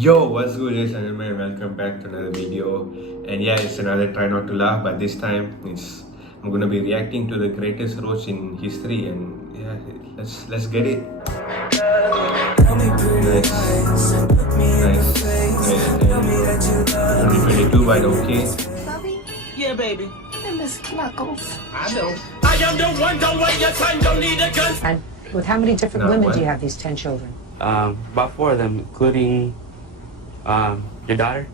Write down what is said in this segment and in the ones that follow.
Yo, what's good, ladies and gentlemen? Welcome back to another video. And yeah, it's another try not to laugh, but this time I'm gonna be reacting to the greatest roast in history, and yeah, let's get it. Nice. 2022, but okay. Bobby? Yeah, baby. I miss Knuckles. I know. I am the one, don't wait your time, don't need a gun. And with how many different women do you have these 10 children? About 4 of them, including your daughter.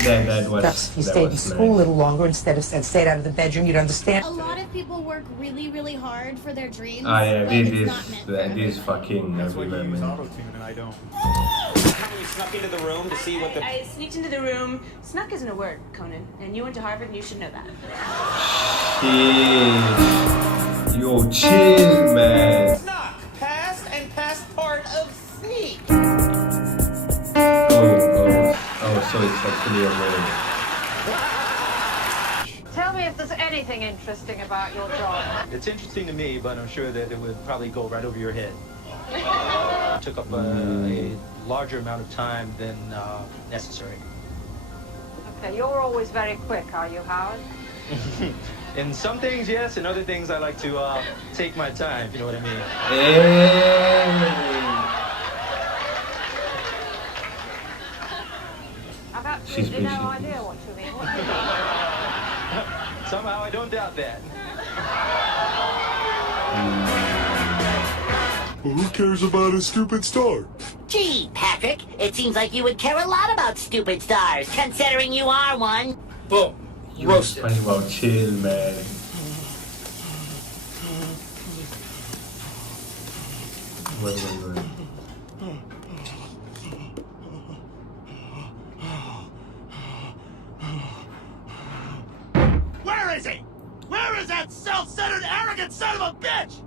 That was. If you stayed in school a little longer instead of stayed out of the bedroom, you'd understand. A lot of people work really hard for their dreams. Ah yeah, but it's not meant for this fucking everywhere, man. And I don't. You snuck into the room to see what the... I sneaked into the room. Snuck isn't a word, Conan. And you went to Harvard and you should know that. Chill. Yo, chill, man. Snuck. Past and past part of sneak. Oh, so it's actually a word. Tell me if there's anything interesting about your job. It's interesting to me, but I'm sure that it would probably go right over your head. It took up a larger amount of time than necessary. Okay, you're always very quick, are you, Howard? In some things, yes. In other things, I like to take my time, if you know what I mean. Hey. I've She's absolutely no busy. idea what you mean. What do you mean? Somehow, I don't doubt that. Well, who cares about a stupid star? Gee, Patrick, it seems like you would care a lot about stupid stars, considering you are one. Boom. Roasted. Funny about chill, man. What? Where is he? Where is that self-centered, arrogant son of a bitch?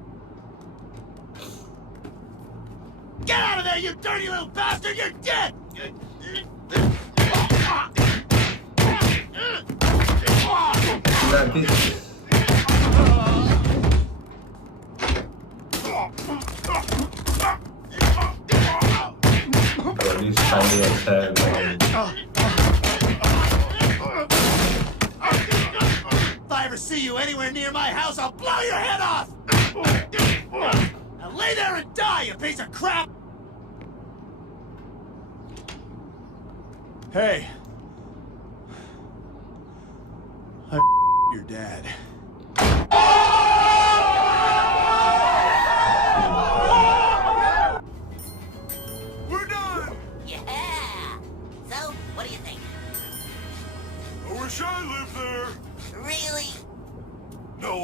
Get out of there, you dirty little bastard! You're dead! Nah, this. Bro, this funny as hell, man. If I ever see you anywhere near my house, I'll blow your head off! Now lay there and die, you piece of crap! Hey. I your dad. We're done! Yeah. So, what do you think? I wish I lived there. Really? No.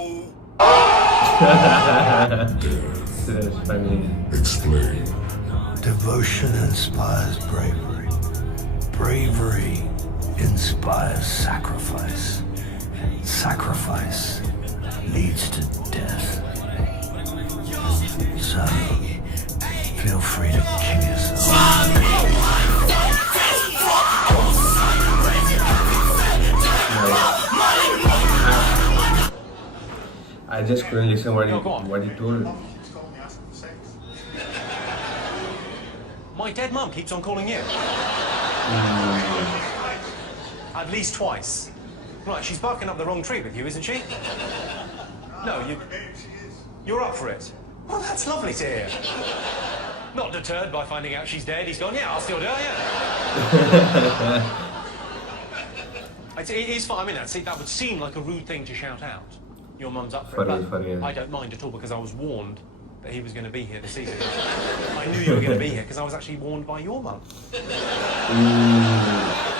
That's funny. Explain. Devotion inspires bravery. Bravery inspires sacrifice. Sacrifice leads to death. So, feel free to kill yourself. I just couldn't listen what he told. My dead mum keeps on calling you. At least twice. Right, she's barking up the wrong tree with you, isn't she? No, you're up for it. Well, that's lovely to hear. Not deterred by finding out she's dead, he's gone, yeah, I'll still do it, yeah. It is fine, I mean, that would seem like a rude thing to shout out. Your mum's up for it, but I don't mind at all because I was warned that he was going to be here this evening. I knew you were going to be here because I was actually warned by your mum.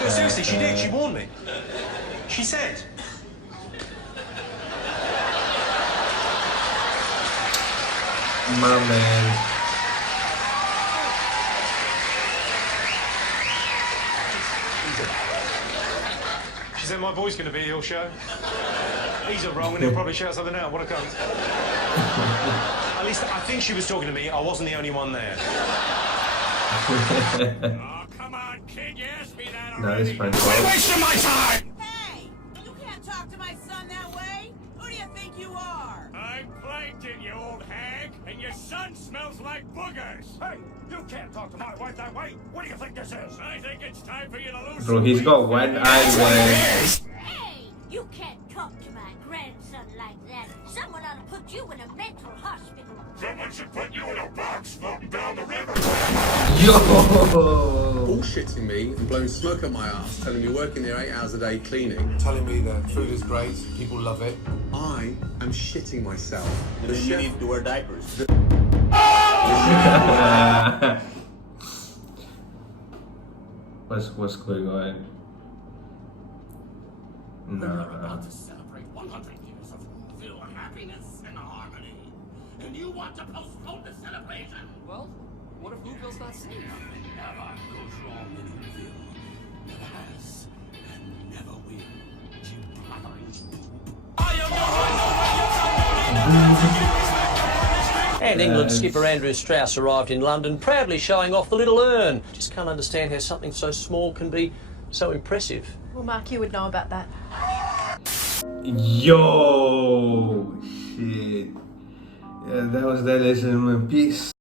No, seriously, she did. She warned me. She said. My man. She said my boy's going to be here, he'll show. He's a wrong and he'll probably shout something out. What a cunt. At least I think she was talking to me. I wasn't the only one there. Oh, come on, kid, you asked me that already. No, it's fine. Quit wasting my time! Hey! You can't talk to my son that way! Who do you think you are? I'm Plankton, you old hag, and you Your son smells like boogers. Hey, you can't talk to my wife that way. What do you think this is? I think it's time for you to lose. Bro, he's got one eye where... Hey, you can't talk to my grandson like that. Someone ought to put you in a mental hospital. Someone should put you in a box floating down the river. Yo! Bullshitting me and blowing smoke up my ass, telling me working there 8 hours a day cleaning. Telling me that food is great, people love it. I am shitting myself. You need to wear diapers. What's going on? We're Nah. about to celebrate 100 years of Whoville happiness and harmony. And you want to postpone the celebration? Well, what if Whoville's not safe? Nothing ever goes wrong in Whoville. Never has, and never will. You blathering And England skipper Andrew Strauss arrived in London proudly showing off the little urn. Just can't understand how something so small can be so impressive. Well, Mark, you would know about that. Yo! Shit. Yeah, that was that lesson in peace.